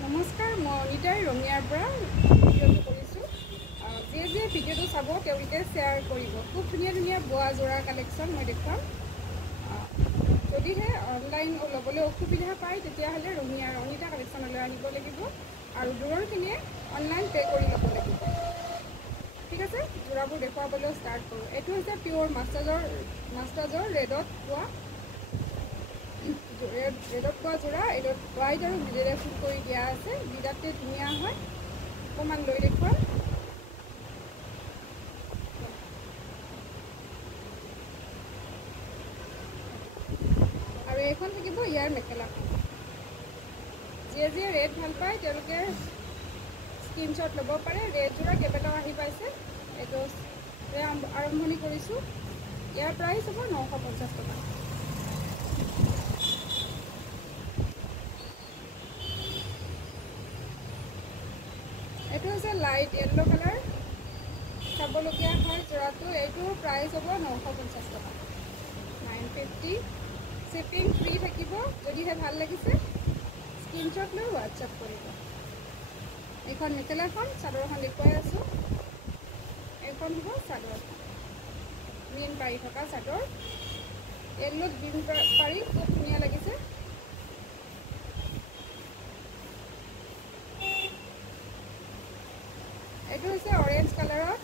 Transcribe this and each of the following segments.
নমস্কাৰ, মই অনিতাই ৰঙিয়াৰ পৰা ভিডিঅ'টো কৰিছোঁ। যিয়ে ভিডিঅ'টো চাব তেওঁলোকে শ্বেয়াৰ কৰিব। খুব ধুনীয়া ধুনীয়া বোৱা যোৰা কালেকশ্যন মই দেখুৱাম। যদিহে অনলাইন ল'বলৈ অসুবিধা পায় তেতিয়াহ'লে ৰঙিয়াৰ অনিতা কালেকশ্যনলৈ আহিব লাগিব আৰু দূৰৰখিনিয়ে অনলাইন পে' কৰি ল'ব লাগিব। ঠিক আছে, যোৰাবোৰ দেখুৱাবলৈ ষ্টাৰ্ট কৰোঁ। এইটো হৈছে পিয়'ৰ মাষ্টাজৰ ৰেডত পোৱা যোৰা। এইটোত হোৱাইট আৰু গ্ৰীণেৰে ফুল কৰি দিয়া আছে। বিৰাটেই ধুনীয়া হয়। অকণমান লৈ দেখুৱাম। আৰু এইখন থাকিব ইয়াৰ মেখেলাখন। যিয়ে ৰেড ভাল পায় তেওঁলোকে স্ক্ৰীনশ্বট ল'ব পাৰে। ৰেড যোৰা কেইবাটাও আহি পাইছে। এইটো আৰম্ভণি কৰিছোঁ। ইয়াৰ প্ৰাইচ হ'ব 950 টকা। এইটো হৈছে লাইট য়েল্ল' কালাৰ, চাবলগীয়া হয় যোৰাটো। এইটোৰ প্ৰাইচ হ'ব 950 টকা, 950। শ্বিপিং ফ্ৰী থাকিব। যদিহে ভাল লাগিছে স্ক্ৰীনশ্বট লৈ হোৱাটছআপ কৰিব। এইখন মেখেলাখন, চাদৰখন দেখুৱাই আছোঁ। এইখন হ'ব চাদৰখন, গ্ৰীণ পাৰি থকা চাদৰ। য়েল্লোত গ্ৰীণ পাৰি খুব ধুনীয়া লাগিছে। এইটো হৈছে অৰেঞ্জ কালাৰত।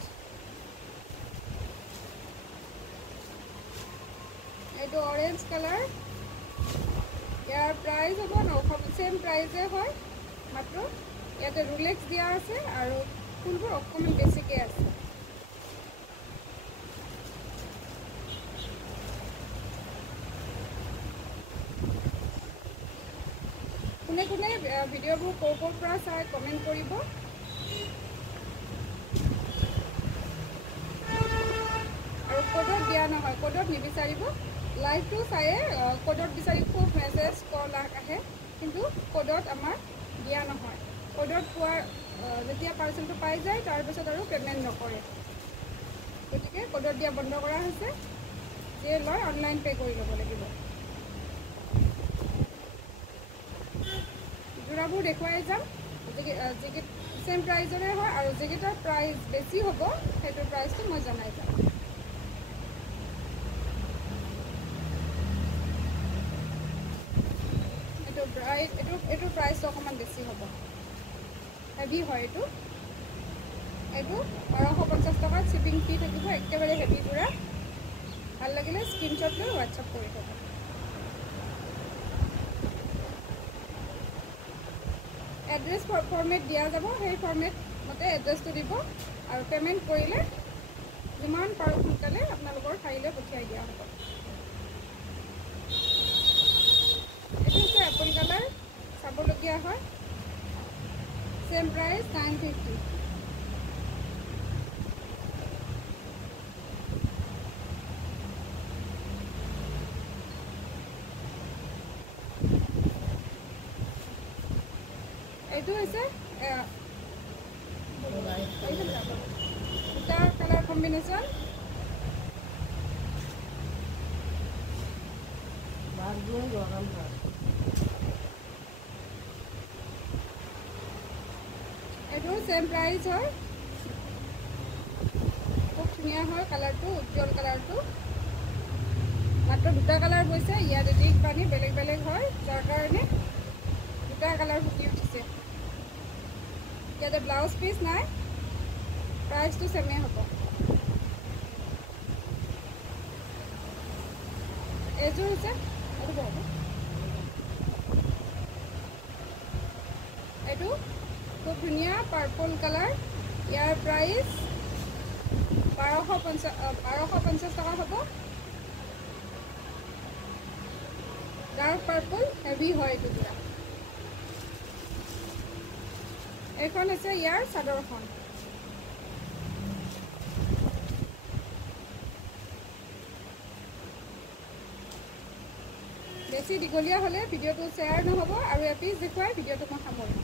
এইটো অৰেঞ্জ কালাৰ। ইয়াৰ প্ৰাইচ হ'ব 900। ছেইম প্ৰাইজে হয়, মাত্ৰ ইয়াতে ৰুলেক্স দিয়া আছে আৰু ফুলবোৰ অকণমান বেছিকৈ আছে। কোনে কোনে ভিডিঅ'বোৰ ক'ৰ পৰা চাই কমেণ্ট কৰিব। আৰু ক'ডত দিয়া নহয়, ক'ডত নিবিচাৰিব। লাইভটো চায়ে ক'ডত বিচাৰি খুব মেছেজ কল আহে, কিন্তু ক'ডত আমাৰ দিয়া নহয়। ক'ডত পোৱাৰ যেতিয়া পাৰ্চেলটো পাই যায় তাৰপিছত আৰু পে'মেণ্ট নকৰে। গতিকে ক'ডত দিয়া বন্ধ কৰা হৈছে। যিয়ে লয় অনলাইন পে' কৰি ল'ব লাগিব। যোৰাবোৰ দেখুৱাই যাম। ছেইম প্ৰাইজৰে হয় আৰু যিকেইটাৰ প্ৰাইচ বেছি হ'ব সেইটোৰ প্ৰাইচটো মই জনাই যাম। এইটোৰ প্ৰাইচটো অকণমান বেছি হ'ব, হেভি হয়। এইটো 1250 টকাত শ্বিপিং ফ্ৰী থাকিব। একেবাৰে হেভি যোৰা। ভাল লাগিলে স্ক্ৰীনশ্বট লৈ হোৱাটছআপ কৰি থ'ব। এড্ৰেছ ফৰ্মেট দিয়া যাব, সেই ফৰ্মেট মতে এড্ৰেছটো দিব আৰু পে'মেণ্ট কৰিলে যিমান পাৰোঁ সোনকালে আপোনালোকৰ ঠাইলৈ পঠিয়াই দিয়া হ'ব। এইটো হৈছে এপল কালাৰ, চাবলগীয়া হয়। Same price 950। এইটো হৈছে দুটা কালাৰ কম্বিনেশ্যন। এইটো ছেইম প্ৰাইচ হয়। খুব ধুনীয়া হয় কালাৰটো, উজ্জ্বল কালাৰটো। মাত্ৰ দুটা কালাৰ গৈছে। ইয়াত এদিক পানী বেলেগ বেলেগ হয়, যাৰ কাৰণে দুটা কালাৰ ফুটি উঠিছে। ইয়াতে ব্লাউজ পিচ নাই, প্ৰাইচটো ছেমেই হ'ব। এইযোৰ হৈছে এইটো খুব ধুনীয়া পাৰ্পল কালাৰ। ইয়াৰ প্ৰাইচ 1250 টকা হ'ব। ডাৰ্ক পাৰ্পল, হেভি হয় এইটো যোৰা। এইখন হৈছে ইয়াৰ চাদৰখন। বেছি দীঘলীয়া হ'লে ভিডিঅ'টো শ্বেয়াৰ নহ'ব আৰু এপিচ দেখুৱাই ভিডিঅ'টো মই সামৰিম।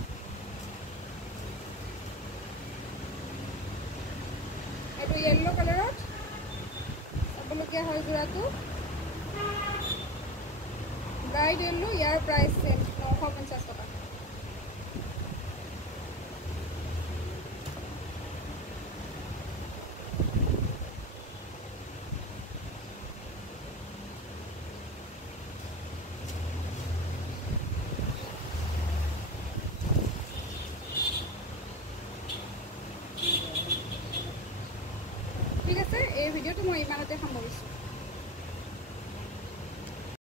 এইটো য়েল্ল' কালাৰত, চাবলগীয়া হয় যোৰাটো। Bright yellow. ইয়াৰ প্ৰাইচ 950 টকা। ঠিক আছে, এই ভিডিঅ'টো মই ইমানতে সামৰিছোঁ।